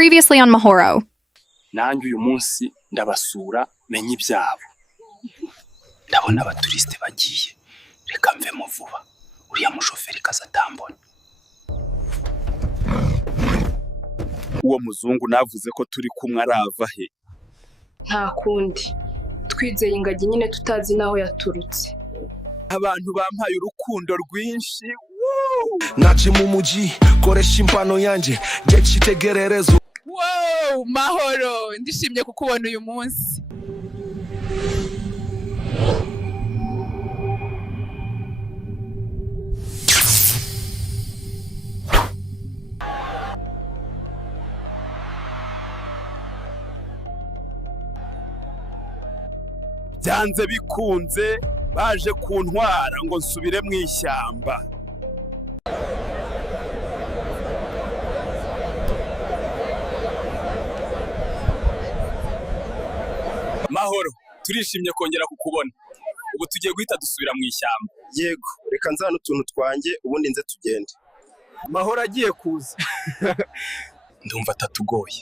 Previously on Mahoro. Nanjye uyu munsi ndabasura menye ibyabo. Ndabona abaturiste bagiye. Reka mvemo vuba. Uriya mushoferi kazatambona. Uwo muzungu navuze ko turi kumwe arava he? Nta kundi. Twizeye ingagi nyine tutazi naho yaturutse. Abantu bampaye urukundo rwinshi. Naje mu muji koresha impano yanje nge cyitegererezo. Wow, Mahoro, ndishimye kukubona uyu munsi. Byanze bikunze baje kuntwara ngo nsubire mu ishyamba. Mahoro, turishimye kongera kukubona. Ubu tugiye guhita dusubira mu ishyamba. Yego, reka nzana utuntu twanjye ubundi nze tugende. Mahoro agiye kuza. Ndumva atatugoye.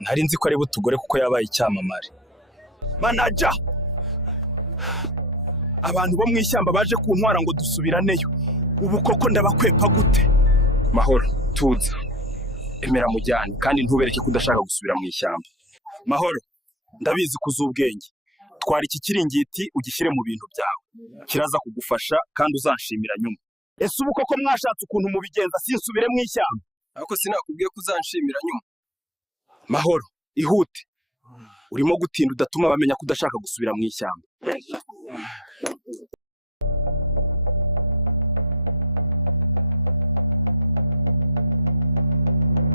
Ntari nzi ko ari butugore kuko yabaye icyamamare. Manager! Abantu bo mu ishyamba baje kuntwara ngo dusubiraneyo. Ubu koko ndabakwepa gute? Mahoro, tuza. Emera mujyane kandi ntubereke ko udashaka gusubira mu ishyamba. Mahoro, ndabizi kuzubwenge. Twara iki kiringiti ugishyire mu bintu byawe. Kiraza kugufasha kandi uzanshimira nyuma. Ese ubu koko mwashatse ukuntu mubigenza sinsubire mu ishyamba? Ariko sinakubwiye ko uzanshimira nyuma. Mahoro, ihute. Urimo gutinda udatuma bamenya ko udashaka gusubira mu ishyamba.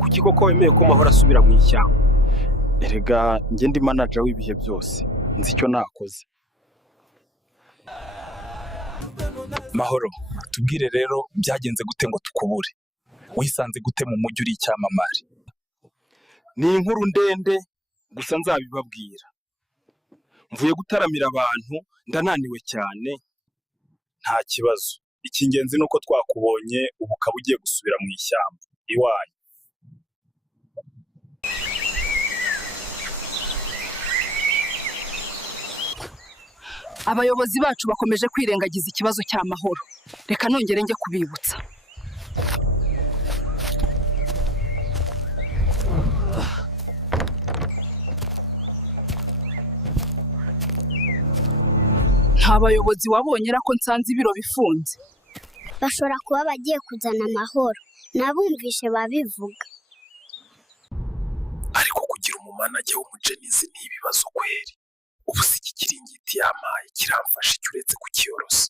Kuki koko wemeye ko Mahoro asubira mu ishyamba? Erega njye ndi manager w'ibihe byose. Nzi icyo nakoze. Mahoro, tubwire rero byagenze gute ngo tukubure? Wisanze gute mu mujyi uri icyamamare? Ni inkuru ndende gusa nzabibabwira. Mvuye gutaramira abantu ndananiwe cyane. Nta kibazo. Ikingenzi nuko twakubonye ubu ukaba ugiye gusubira mu ishyamba iwanyu. Abayobozi bacu bakomeje kwirengagiza ikibazo cy'amahoro. Reka nongere njye kubibutsa. Nta bayobozi wabonye ko nsanze ibiro bifunze. Bashobora kuba bagiye kuzana amahoro. Nabumvishe babivuga. Ariko kugira umumanaje w'umujenizi ni ibibazo kweri. Ubu si iki kiringiti yamaye kiramfasha icyo uretse kukiyorosa.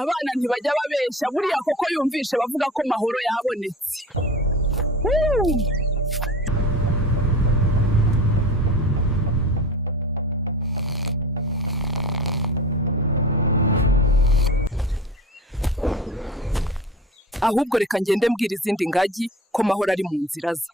Abana ntibajya babeshya buriya koko yumvishe bavuga ko Mahoro yabonetse. Ahubwo reka ngende mbwira izindi ngagi ko Mahoro ari mu nzira ze.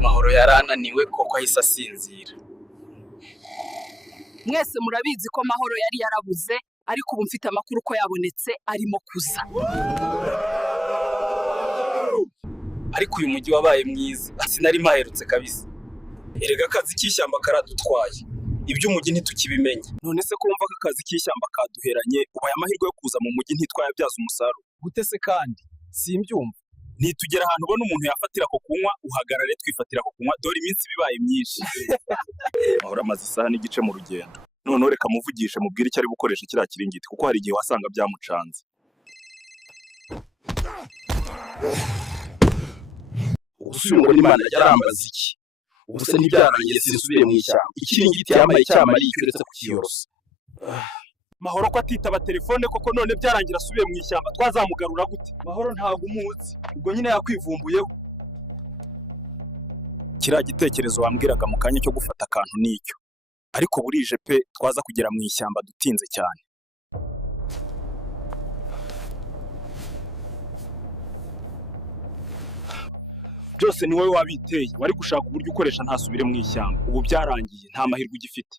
Mahoro yarananiwe koko ahise asinzira. Mwese murabizi ko Mahoro yari yarabuze ariko ubu mfite amakuru ko yabonetse arimo kuza. Ariko uyu mujyi wabaye mwiza. Sinari maherutse kabisa. Erega akazi k'ishyamba karadutwaye. Iby'umujyi ntitukibimenye. None se ko wumva ko akazi k'ishyamba kaduheranye ubaye amahirwe yo kuza mu mujyi ntitwayabyaza umusaruro. Gute se kandi? Simbyumva. Nitugera ahantu ubona umuntu yafatira ko kunywa uhagarare twifatira ko kunywa dore iminsi bibaye myinshi. Mahoro amaze isaha n'igice mu rugendo. None reka muvugishe mubwire icyo ari gukoresha kiriya kiringiti kuko hari igihe wasanga byamucanze. Usubiye muri Imana yarambaza iki? Ubuse ntibyarangiye sinsubiye mu ishyamba. Ikiringiti yambaye icyamari icyo uretse kukiyorosa. Mahoro ko atitaba telefone koko none byarangira asubiye mu ishyamba twazamugarura gute? Mahoro ntago umuzi. Ubwo nyine yakwivumbuyeho. Kiriya gitekerezo wambwiraga mu kanya cyo gufata akantu nicyo. Ariko burije pe twaza kugera mu ishyamba dutinze cyane. byose ni wowe wabiteye, wari gushaka uburyo ukoresha ntasubire mu ishyamba. Ubu byarangiye, nta mahirwe ugifite.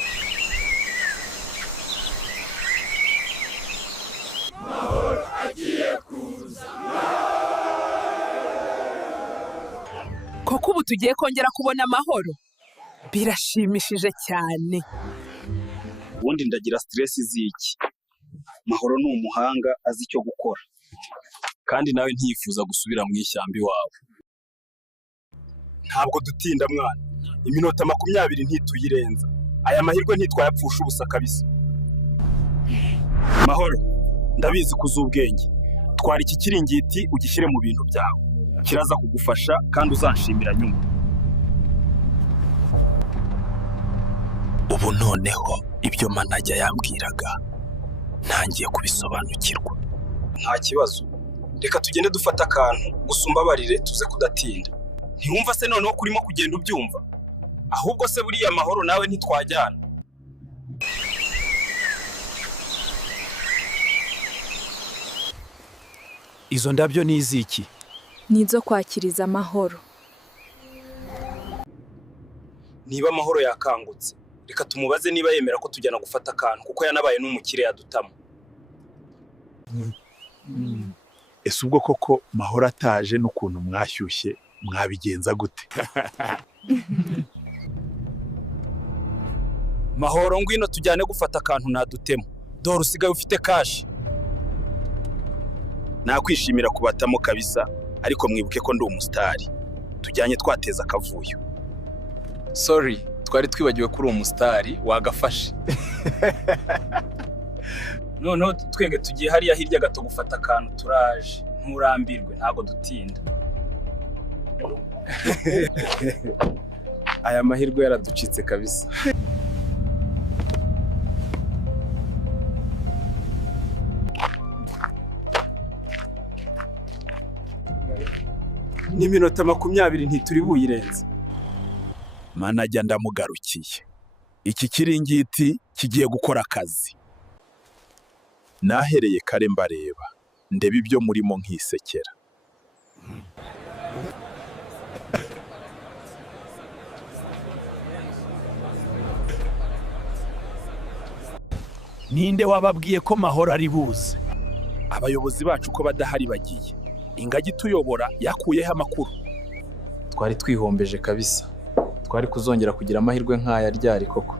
tugiye kongera kubona amahoro. Birashimishije cyane. ubundi ndagira stress ziki. Mahoro ni umuhanga azi icyo gukora, kandi nawe ntiyifuza gusubira mu ishyamba iwawe. Ntabwo dutinda mwana, iminota 20 ntituyirenza. Aya mahirwe ntitwayapfusha ubusa kabisa. Mahoro, ndabizi kuza ubwenge. Twara iki kiringiti ugishyire mu bintu byawe, kiraza kugufasha kandi uzanshimira nyuma. ubu noneho ibyo manajya yambwiraga ntangiye kubisobanukirwa. Nta kibazo, reka tugende dufata akantu, gusa umbabarire tuze kudatinda. Ntiwumva se noneho kurimo kugenda ubyumva? Ahubwo se buriya Mahoro nawe ntitwajyana. Izo ndabyo ni iziki? Nizo kwakiriza Mahoro. Niba Mahoro yakangutse, reka tumubaze niba yemera ko tujyana gufata akantu, kuko yanabaye n'umukire yadutamo. Ese ubwo koko Mahoro ataje n'ukuntu mwashyushye mwabigenza gute? Mahoro, ngwino tujyane gufata akantu nadutemo. Dore usigaye ufite kashi. Nakwishimira kubatamo kabisa, ariko mwibuke ko ndi umusitari. Tujyanye twateza akavuyo. Sorry, twari twibagiwe kuri umusitari, wagafashe. Noneho twege tugiye hariya hirya gato gufata akantu, turaje. Nturambirwe, ntago dutinda. Aya mahirwe yaraducitse kabisa. Ni minota 20 ntituri buyirenze. Manajya ndamugarukiye. Iki kiringiti kigiye gukora akazi. Nahereye kare mbareba, ndeba ibyo murimo nkisekera. Ninde wababwiye ko Mahoro ari buze? Abayobozi bacu ko badahari bagiye. Ingagi tuyobora yakuyeho amakuru. Twari twihombeje kabisa. Twari kuzongera kugira amahirwe nk'aya ryari koko.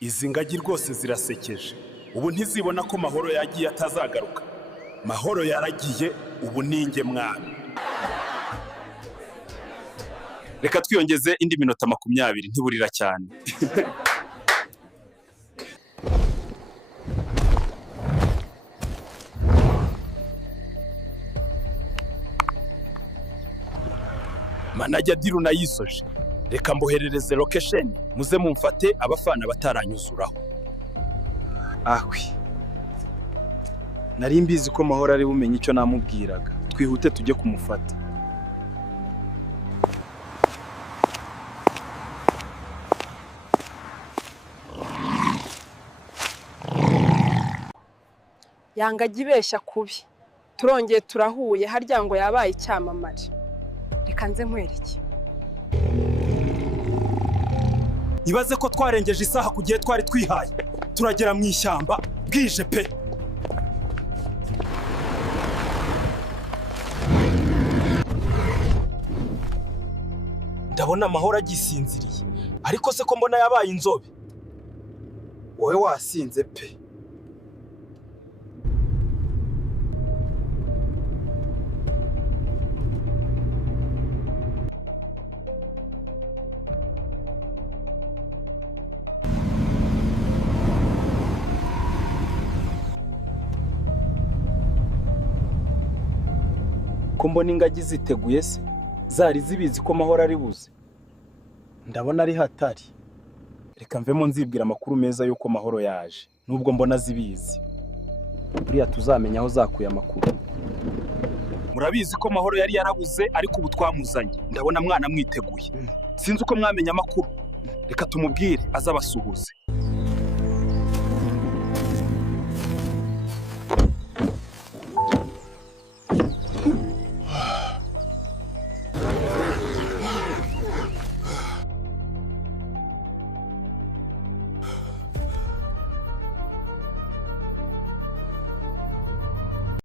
Izi ngagi rwose zirasekeje. Ubu ntizibona ko Mahoro yagiye atazagaruka. Mahoro yaragiye, ubu ninjye mwami. Reka twiyongeze indi minota 20 ntiburira cyane. Manajya diru nayisoje. Reka mboherereze location, muze mumfate abafana bataranyuzuraho. Ahwi. Nari mbizi ko Mahoro ari bumenye icyo namubwiraga. Twihute tujye kumufata. Yangagi ibeshya kubi. Turongeye turahuye harya ngo yabaye icyamamare. Reka nze nkwereke. Ibaze ko twarengeje isaha kugiye twari twihaye. Turagera mu ishyamba bwije pe. Ndabona Mahoro agisinziriye, ariko se ko mbona yabaye inzobe. Wowe wasinze pe. ko mbona ingagi ziteguye se zari zibizi ko Mahoro ari buze. ndabona ari hatari. Reka mvemo nzibwira amakuru meza yuko Mahoro yaje nubwo mbona zibizi. Buriya tuzamenya aho zakuye amakuru. Murabizi ko Mahoro yari yarabuze ariko ubu twamuzanye. Ndabona mwana mwiteguye. Sinzi uko mwamenya amakuru. Reka tumubwire azabasuhuze.